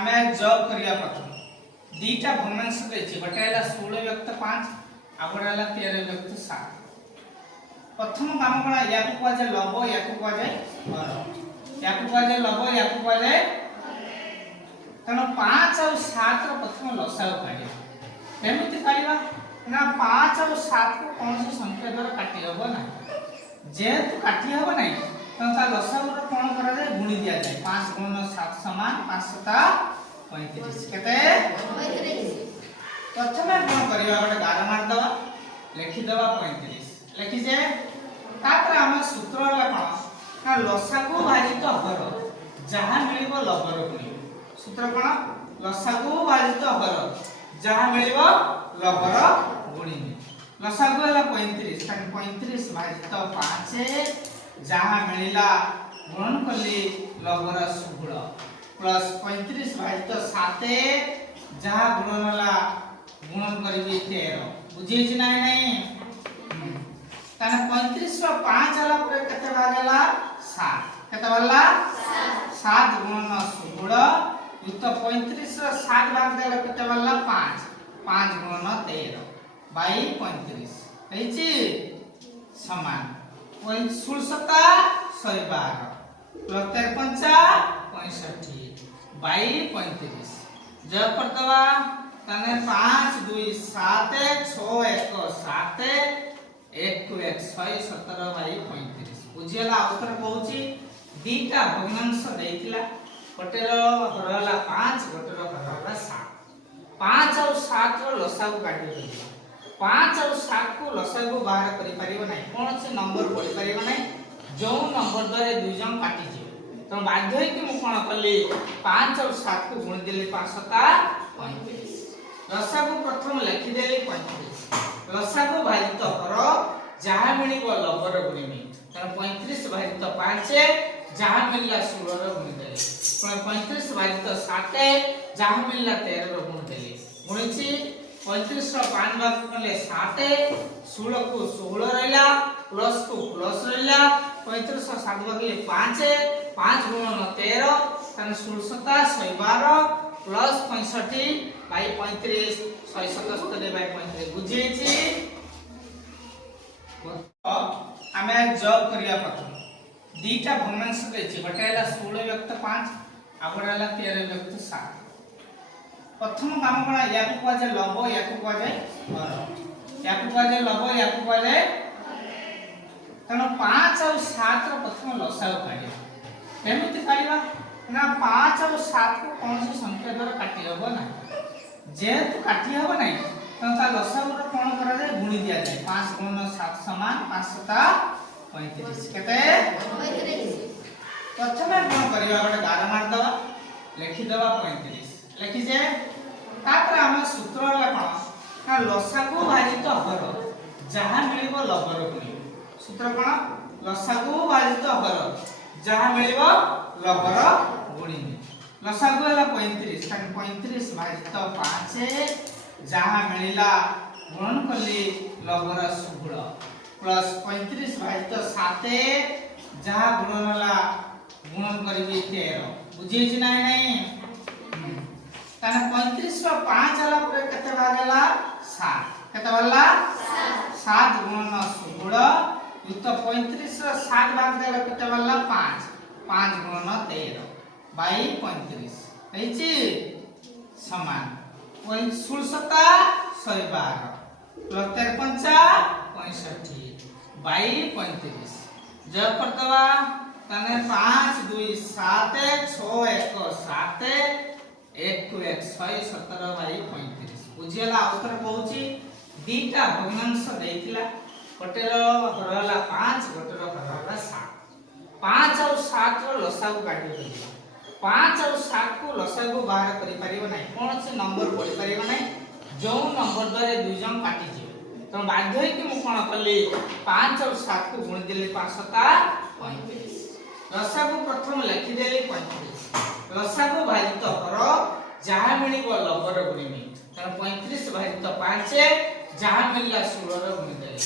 आमे जॉब करिया प्रथम दीटा भग्नांश देछि गोटे हला 16 व्यक्त 5 आ गोटे हला 13 व्यक्त 7 प्रथम काम कोना या को कह जाय लब या को कह जाय हर या को कह जाय लब या को कह जाय तनो 5 और 7 रो प्रथम लसाव काढिया केमिति काढिबा ना 5 और 7 को कौन से संख्या द्वारा काटी हबो ना जेतु काटी हबो नै तो ता लसाव रो कोन करा जाय गुणी दिया जाय 5 गुण 7 समान 5 7 35 केते 35 प्रथमे कोन करिया गोटे गार मार दवा लिखि दवा 35 लिखि जे तापर हम सूत्र ला कोन ना लसागु भाजित हर जहां मिलिबो लबर गुणी सूत्र कोन लसागु भाजित हर जहां मिलिबो लबर गुणी लसागु हला 35 तन 35 भाजित 5 जहां मिलिला गुणन करली लबर सुगुण प्लस 35 भाजित 7 जहां गुणन हला गुणन करबी 13 बुझी छि नाही नाही तने 35 रो 5 हला पर केते लागला 7 केते वाला 7 गुणन सुगुण युक्त 35 रो 7 भाग देला केते वाला 5 5 गुणन 13 बाई 35 हेछि समान 16 112 प्लस 53 65 बाई 35 जब करतवा तने 5 2 7 6 1 7 1 1 17 बाई 35 बुझियला उत्तर कहूची दीटा भग्नांश देइतिला गोटेर हरला 5 गोटेर हरला 7 5 और 7 रो लसागु काढि दिला 5 और 7 को लसागु बाहर करि परिबो नै कोन से नंबर पढि परिबो नै जो नंबर द्वारा दुई जन काटि जे तो बाध्य है कि मु कोन करली 5 और 7 को गुण देली 5 7 35 लसागु प्रथम लिखि देली 35 लसागु भाजित कर जहां मिलिबो लबर गुणिमी तन 35 भाजित 5 जहां मिलला 16 रो गुण देली 35 भाजित 7 जहां मिलला 13 रो गुण देली गुणिछि 35 रो 5 भाग करले 7 16 को 16 रहला प्लस को प्लस रहला 35 रो 7 भाग ले 5 5 गुणन 13 तने 16 112 प्लस 65 बाई 35 177 बाई 35 बुझी छि आमे जॉब करिया प्रथम दीटा भग्नांश देछि गोटे हला 16 व्यक्त 5 आ गोटे हला 13 व्यक्त 7 प्रथम काम कोना या को कह जाय लब या को कह जाय हर या को कह जाय लब या को कह जाय तनो 5 और 7 रो प्रथम लसाव काढिया केमिति काढिबा ना 5 और 7 को कौन से संख्या द्वारा काटी हबो ना जेतु काटी हबो नै तो ता लसाव रो कोन करा जाय गुणी दिया जाय 5 गुण 7 समान 5 7 35 केते 35 प्रथमे कोन करिया गोटे गार मार दवा लिखि दवा 35 लिखि जे तापर हम सूत्र ला कोन ना लसागु भाजित हर जहां मिलिबो लबर गुणी सूत्र कोन लसागु भाजित हर जहां मिलिबो लबर गुणी लसागु हला 35 तन 35 भाजित 5 जहां मिलिला गुणन करली लबर सुगुण प्लस 35 भाजित 7 जहां गुणन हला गुणन करबी 13 बुझी छि नाही नाही तने 35 रो 5 हला पर केते लागला 7 केते वाला 7 गुणन सुगुण युक्त 35 रो 7 भाग देला केते वाला 5 5 गुणन 13 बाई 35 हेछि समान 16 112 प्लस 53 65 बाई 35 जब करतवा तने 5 2 7 6 1 7 1 1 17 बाई 35 बुझियला उत्तर कहूची दीटा भग्नांश देइतिला गोटेर हरला 5 गोटेर हरला 7 5 और 7 रो लसागु काढि दिला 5 और 7 को लसागु बाहर करि परिबो नै कोन से नंबर पढि परिबो नै जो नंबर द्वारा दुई जन काटि जे तो बाध्य है कि मु कोन करली 5 और 7 को गुण देली 5 7 35 लसागु प्रथम लिखि देली 35 लसागु भाजित कर जहां मिलिबो लबर गुणिमी तन 35 भाजित 5 जहां मिलला 16 रो गुण देली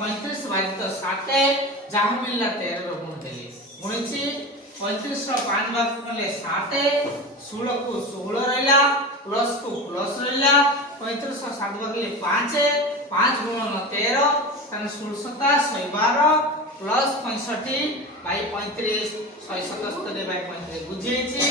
35 भाजित 7 जहां मिलला 13 रो गुण देली गुणिछि 35 रो 5 भाग करले 7 16 को 16 रहला प्लस को प्लस रहला 35 7 भागिले 5 5 गुणन 13 तने 16 112 प्लस 65 बाई 35 177 बाई 35 बुझेछि।